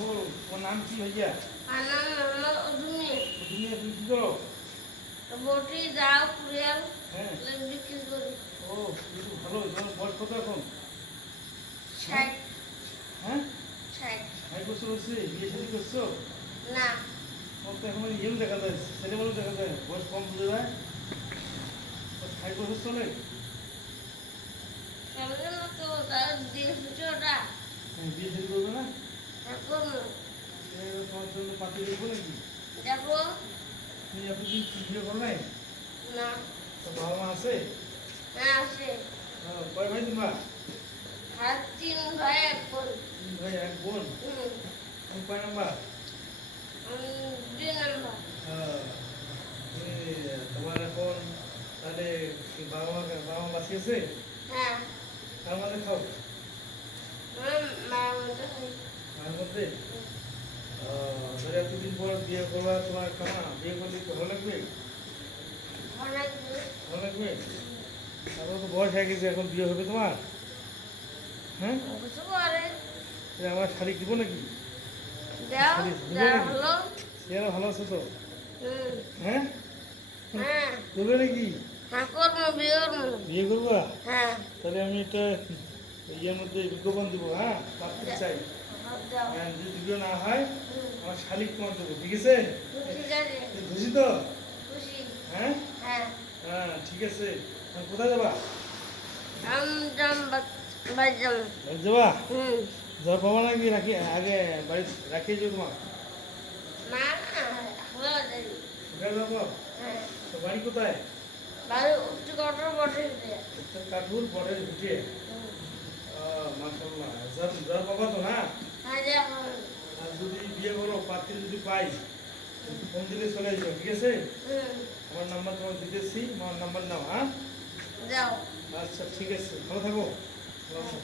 ও তোমার নাম কি ভাইয়া? আমার নাম মোহাম্মদ অজুমিয়া। তুমি তুমি কি করো? বটি দাও কুড়িয়াল হ্যাঁ। বিক্রি করি। ও কিন্তু ভালো, তোমার বয়স কত এখন? 60। হ্যাঁ 60। 60 বছর হচ্ছে, বিয়ে শাদী করছো? না, তোমার তো এখন ইয়ং দেখা যায়, ছেলে মানুষ দেখা যায়, বয়স কম বোঝা যায়। 60 বছর চলে? সামনে মতো তার দিন ছোটটা বিয়ে শাদী করবে না? এখন তোমার জন্য পাঠিয়ে দেবো নাকি? যাবো তুমি এতদিন বিয়ে করো নাই? না। তো বাবা মা আছে? হ্যাঁ আছে। কয় ভাই তোমরা? আর 3 ভাই 1 বোন। 3 ভাই 1 বোন। তুমি কয় নাম্বার? 2 নম্বর। তুমি তোমার এখন তাহলে কি বাবা মা বাঁচিয়েছে? হ্যাঁ, তার মধ্যে খাও মার মতো নেই। তার মধ্যে ধরে এতদিন পর বিয়ে করবা, তোমার কেমন বিয়ে করলে কি ভালো লাগবে? অনেক ভালো লাগবে? তারপর তো বয়স হয়ে গেছে, এখন বিয়ে হবে তোমার? হ্যাঁ কিছু করে আমার শাড়ি দিব নাকি? দাও শাড়ি দিবে যা নাকি? হলো। চেহারা ভালো আছে তো? হুম, হ্যাঁ হ্যাঁ করবে নাকি? হ্যাঁ করবো, বিয়ে করবো। বিয়ে করবা? হ্যাঁ তাহলে আমি একটা ইয়ের মধ্যে বিজ্ঞাপন দেবো, হ্যাঁ পাত্র চাই। দাও। হ্যাঁ যদি ভিডিও না হয় হুম, আমার শালিক তোমার দেবো, ঠিক আছে? ঠিক আছে। খুশি তো? খুশি। হ্যাঁ হ্যাঁ হ্যাঁ ঠিক আছে। কোথায় যাবা? আমি যাম বাড়ি যাম। বাড়ি যাবা? হুম, যাওয়ার পাবা নাকি রাখি আগে বাড়ি রাখিয়ে যাবো তোমার? না না হলো যাই। কোথায় যাবো? হ্যাঁ, তো বাড়ি কোথায়? বাড়ি উঠতে কটার বটে। কাঠুর বড় ঢুকে। মাসাল্লাহ যাওয়ার পাবা তো না? হ্যাঁ যাবো। আর যদি বিয়ে করো পাত্রী যদি পাই ফোন দিলে চলে যাবো, ঠিক আছে? হুম, আমার নাম্বার তোমার দিতেছি, আমার নাম্বার নাও, হ্যাঁ? যাও। আচ্ছা ঠিক আছে, ভালো থাকো। ভালো থাকো।